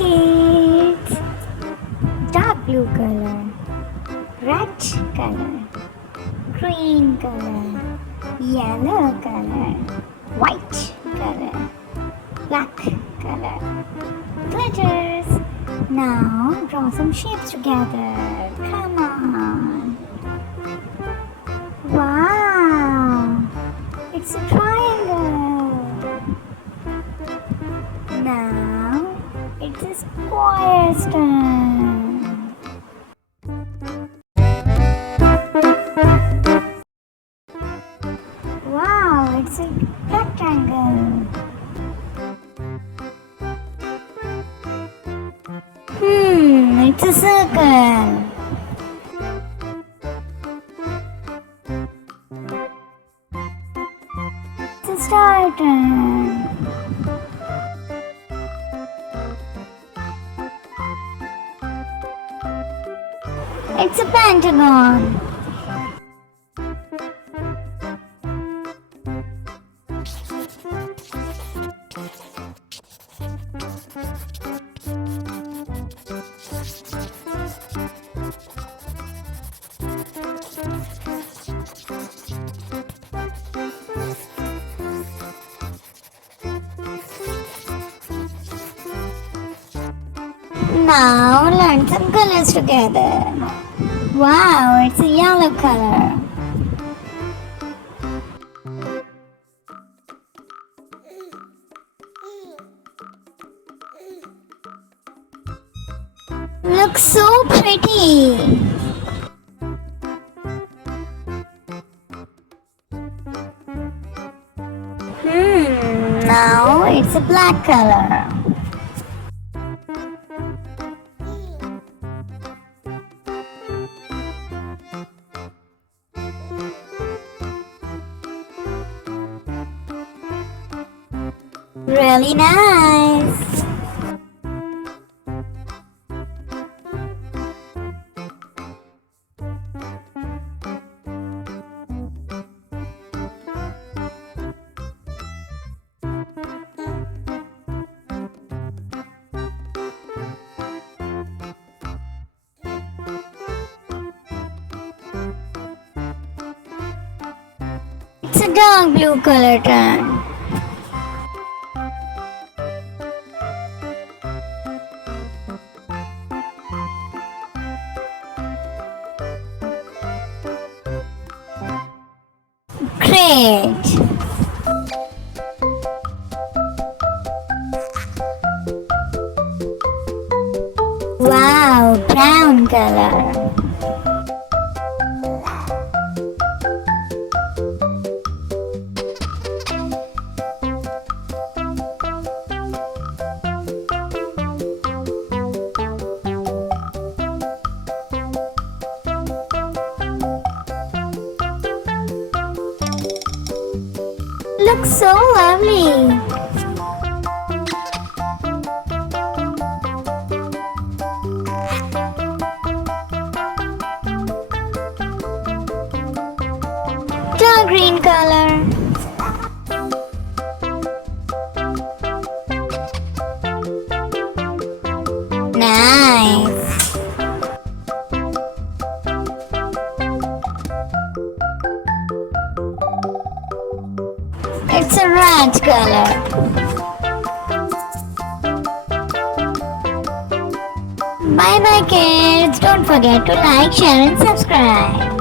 kids. Dark blue color, red color, green color, yellow color, white color, black color, glitters. Now draw some shapes together. Come on. Wow, it's a triangle. Now it's a square's turn. Wow, it's a rectangle. It's a circle. It's a star turn. It's a pentagon. Now learn some colors together. Wow, it's a yellow color. Looks so pretty. Now it's a black color. Really nice. It's a dark blue color turn. Great! Wow, brown color. Looks so lovely. Dark green color. Nice. It's a red color. Bye bye kids. Don't forget to like, share and subscribe.